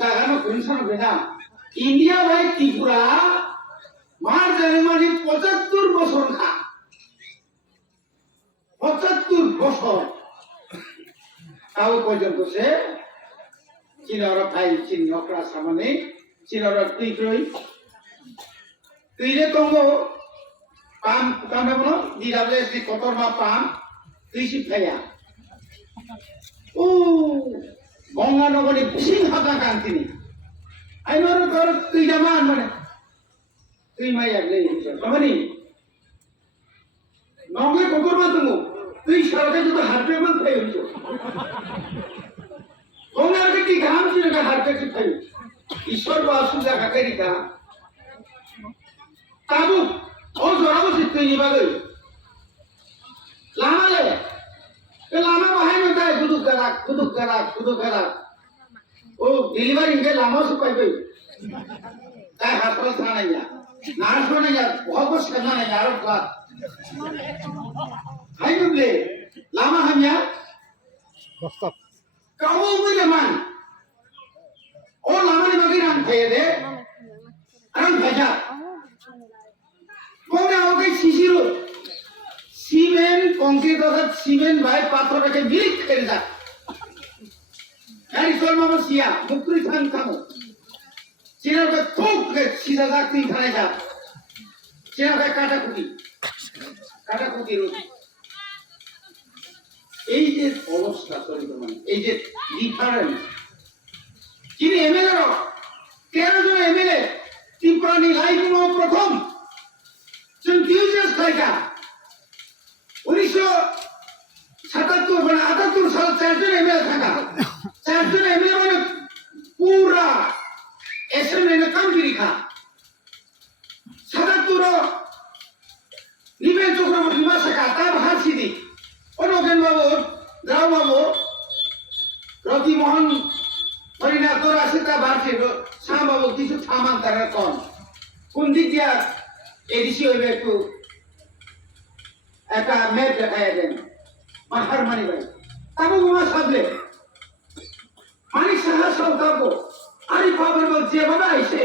জায়গা পেনশন হবে না ইন্ডিয়া ভাই ত্রিপুরা মার জার্মানি ৭৫ বছর খা ৭৫ বছর তাও পর্যন্ত সে চীনর ভাই চীন নকরা সামনে চীনর তুইরে কঙ্গ পাম কামে বলো DWS di kotor ma pam tuisi phaya Ganga নগরে বিশিং হাতা কান্তিনি আইনর তোর তুই জামান মানে তুই মাই আগলে কমানি নগে কোকর মা তুমি তুই সরকার যদি হারপে মত পাই হইছো গঙ্গার কি গাম ছিল কা হারপে কি পাই ঈশ্বর বাসু জায়গা করি কা তাবু ও জরাবো তুই নিবাগে লামালে lama bahaya minta duduk gerak. Oh, delivery ke lama supaya baik. Saya hospital sana ya. Nurse mana ya? बहुत कुछ करना है यार class. Hai bule, lama hanya. Kamu punya man. Oh lama ni bagi orang kaya deh. Orang kaya. Kau dah oke sisiru. Cement concrete অর্থাৎ cement ভাই পাথরটাকে বিলিক করে দেয় গাড়ি চল মামা সিয়া মুকুরি থান খামো চিনাকে খুব সিধা থাকতেই খানে যা চিনাকে কাটাকুটি রুটি এই যে অবস্থা চলিত মানে এই যে ডিফারেন্স যিনি এমএলএ 13 জন এমএলএ ত্রিপুরানি লাইফ প্রথম খাইকা 1977 মানে 78 সাল 4 জন এমএলএ থাকা 4 জন এমএলএ মানে পুরা এসএমএ কাউন্টি রেখা 77 নিবেন চক্রবর্তী মাসাকা তার হাসিদি অনুগেন বাবু রাও বাবু রতি মোহন হরিনাথ রাশিতা বাড়ছে শাহ বাবু কিছু থামান তারা কম কোন দিক দিয়া এডিসি হইবে একটু একটা ম্যাপ দেখায় দেন মাথার মানি ভাই তাবো মামা সাবলে মানিক সাহা সব তাবো আরে বাবার বল যে বাবা আইছে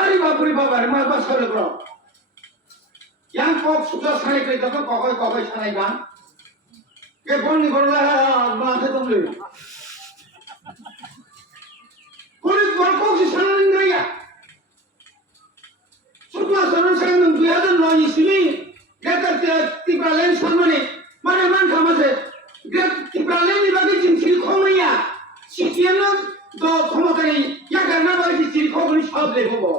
আরে বাপুরি বাবার মা বাবা সরে ব্র ইয়াং কক সুতো সাড়ে কই তখন ককয় সাড়াই গান কে বলনি বললা মাথা তোমলে কোন বড় কক সাড়াই গাইয়া Sutala সাড়াই সাড়াই 2009 ইসমি Gatar tipralen samane mana man khamase tipralen ni bagi jinsil khomaya sikiano do khomotani ya garna bagi jinsil khomani sab lekho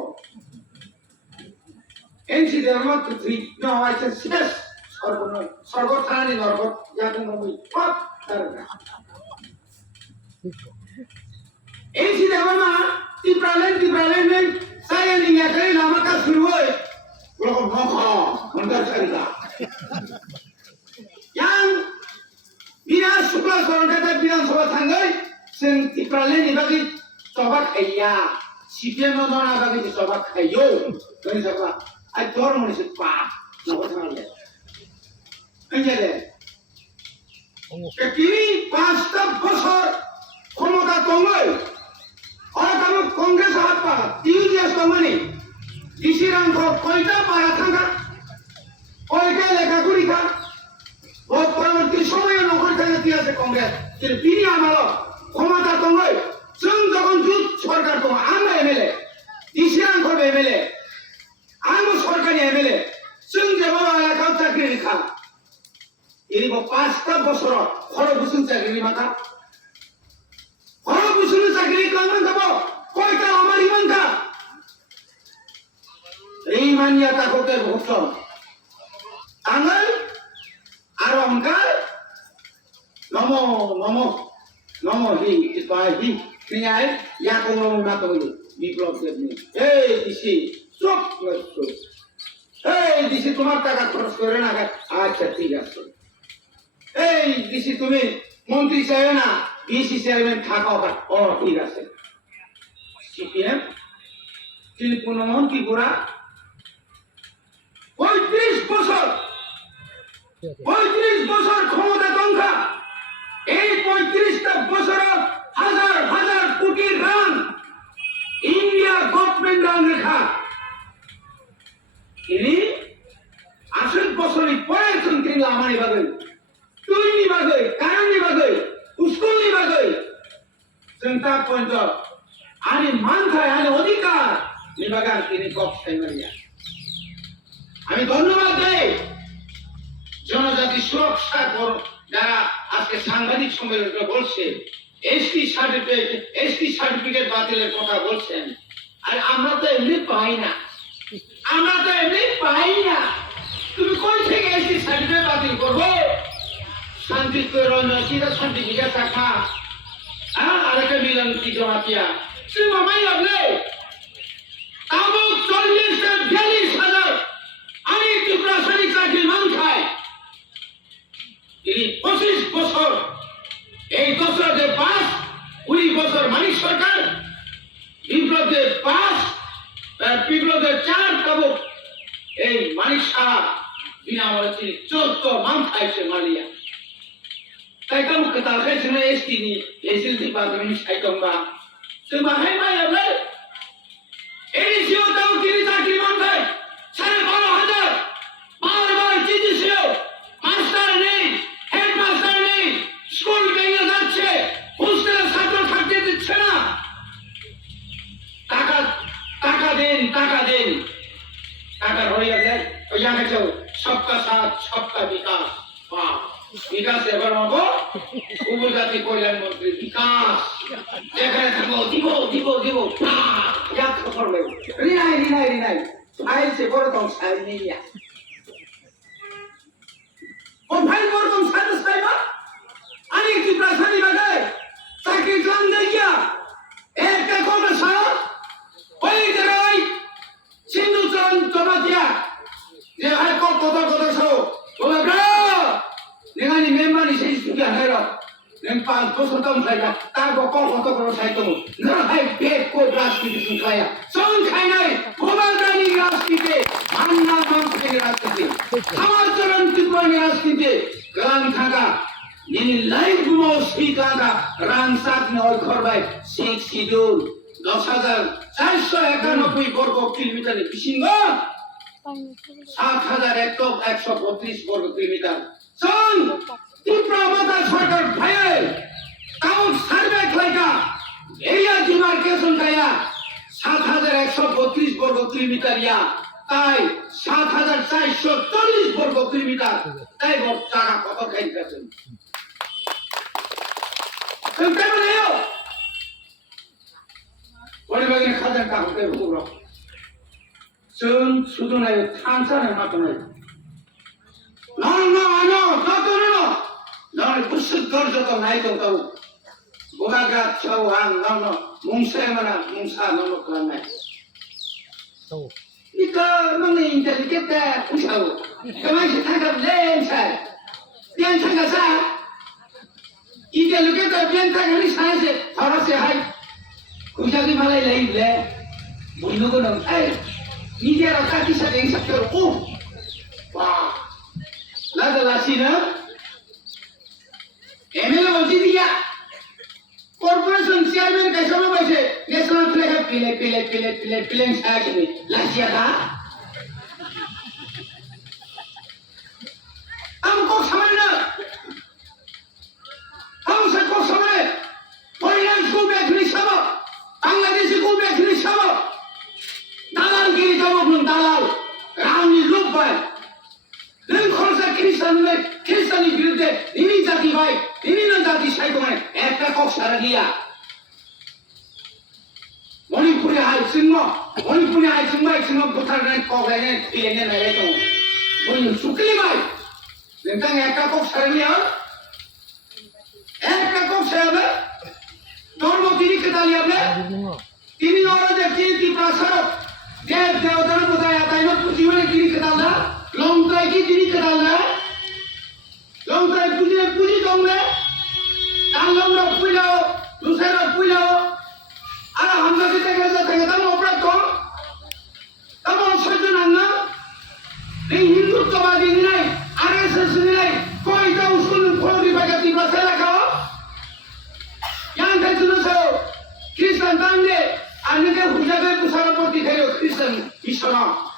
ensi dharma tri no aisa sidas sargo thani norgot yakun nomi pop targa ensi dharma tipralen ne saya ni yakare lama ka shuru hoy Belum ngomong, mentar cerita. Yang bina sekolah seorang kata bina sekolah tanggai, sen tipralen ni bagi coba kaya, siapa mana bagi coba kayo, dari sekolah, ador mana sekolah, sekolah tanggai. Enjade. Kekini pasta besar, komota tonggai. Orang kamu kongres apa? Tiga setengah ni. Disiram kau koita para tangga, koita lega gurika, buat perawanti semua yang nongol tanya tiada sekongres. Jadi pilih amalo, komata tonggoy, jengjagon jut sorgar tonggo, amba MLA, disiram kau MLA, amba sorgar MLA, jengjagon ala kau cakri rika. Ini kau pasta bosoro, kalau busun cakri maka, kalau busun cakri kaman kau, koita amari mangka. Rimanya takutnya bocor. Tangan, aromkan, nomo hi, hi, niai, ya kau nomo mata dulu, di blog ini. Disi, stop. Disi তোমার টাকা খরচ করে না, আচ্ছা ঠিক আছে। disi তুমি মন্ত্রী চাইবে না, ডিসি চেয়ারম্যান থাকাও ও ঠিক আছে। সিপিএম, ত্রিপুরা ত্রিপুরা 35 বছর ক্ষমতা দংখা এই 35টা বছর হাজার কোটি run tak pointer. Ani manthai, ani odhikar. Nibagan tini kok khaimani. আমি ধন্যবাদ দেই জনজাতি সুরক্ষা যারা আজকে সাংবাদিক সম্মেলনে বলছে এসটি সার্টিফিকেট বাতিলের কথা বলছেন আর আমরা তো এমনি পাই না তুমি কই থেকে এসটি সার্টিফিকেট বাতিল করবে শান্তি রঞ্জিতা সার্টিফিকেট থাকা আরেকটা মিলন কি জমাতিয়া তুই মামাই লাগলে তাবো 40,000 আমি ত্রিপুরা সৈনিক চাকরির মানুষ হয় তিনি 25 বছর এই দোসরাতে 20 বছর মানিক সরকার বিপ্লবে 4 তবু এই মানিক শাহ বিনামূল্যে তিনি 14 মান খাইছে মালিয়া তাই কামু কথা খাইছে না এসটি নি এসিল ডিপার্টমেন্ট সাইতংবা তুমি হাই আবে এই জিওটাও তিনি চাকরি মান খায় 12,500 বারবার চিঠিও মাস্টার নেই হেডমাস্টার নেই স্কুল ভেঙে যাচ্ছে হোস্টেলে ছাত্র থাকতে দিচ্ছে না টাকা দেন টাকা হয়ে গেছে ওই জায়গায় সবকা সাথ সবকা বিকাশ বিকাশ এবার হবো উপজাতি কল্যাণ মন্ত্রী বিকাশ যেখানে থাকবো দিব করবে রিনাই আইসে বড় তো সাই নেই ও ভাই বড় তো সাইবা আমি কি প্রাসাদি বাগায় চাকরি জান দেইয়া একটা কমে সারা ওই জায়গায় সিন্ধু চরণ জমাতিয়া যে ভাই কত সো বলে নেগানি মেম্বানি সেই সুবিধা হেরো নেম 5 বছর তম খাইবা তার কত করে সাইতো না ভাই পেট কো রাজনীতি সুখায়া সং খাই নাই ভোবাদানি রাজনীতি মান্না মামকে রাজনীতি আমার চরণ ত্রিপুরা রাজনীতি গান থাকা নিনি লাইভ গুমো সিকাদা রান সাত নে ওই খরবাই 6 শিডিউল 10,491 বর্গ কিলোমিটার বিশিঙ্গ 7,132 বর্গ কিলোমিটার সং ত্রিপুরা বাজার সরকার ভাইয়ে তাও সার্ভে খাইকা এরিয়া ডিমার্কেশন গায়া 7,132 বর্গ কিলোমিটার ইয়া তাই 7,440 বর্গ কিলোমিটার তাই বড় টাকা কত খাইতেছেন কেমন আয়ো পরিবারের খাজার কাগজে পুরো চুন শুধু নাই থানসানের মতো নাই No, busuk dorjo to nai to tau. Bogaga chau hang no mungsa mana mungsa no klan nai. Ika nong intelligent ta chau. Kamai se thang kap len sai. Pian thang ka sa. Intelligent ta pian thang ni sai se thara se hai. Kujagi malai lai le. Buino ko nong ai. Ni dia ra ki sa deng sa ko. Wah. Lada lasina. MLA বলছি দিয়া corporation chairman কাইসা বসে national flag plane cycle লাসিয়া দা আমকো সময় না আমসে কো সময় foreign school ব্যাকরি সব Bangladeshi school ব্যাকরি সব দালালগিরি জমন দালাল রাউনি লোক ভাই দিন খরচা খ্রিস্টানি বিরুদ্ধে ইনি জাতি ভাই বিভিন্ন জাতি সাইকো মানে একটা কক সারা দিয়া মণিপুরে হাই সিংহ কোথার নাই কক লাগে পিলেনে নাই তো ওই সুকলি ভাই দেখাং একটা কক সারা দিয়া একটা কক সারা ধর্ম তিনি কেতালি হবে তিনি নরজে তিনি প্রাসাদ দেব দেবতার বোঝায় তাইনো জীবনে তিনি কেতালা লংতাই কি তিনি কেতালা লংতাই পুজি দংলে Tanggungnya pulau, Lusera pulau, ada hamzah kita kerja tengah tamu operat kau, tamu sejuta nana, ini Hindu kebadi nilai, RSS nilai, kau itu usul kalau dibaca di bahasa kau, yang terjadi saya, Kristen tangge, ane ke hujah ke pusara poti kayu Kristen, Islam.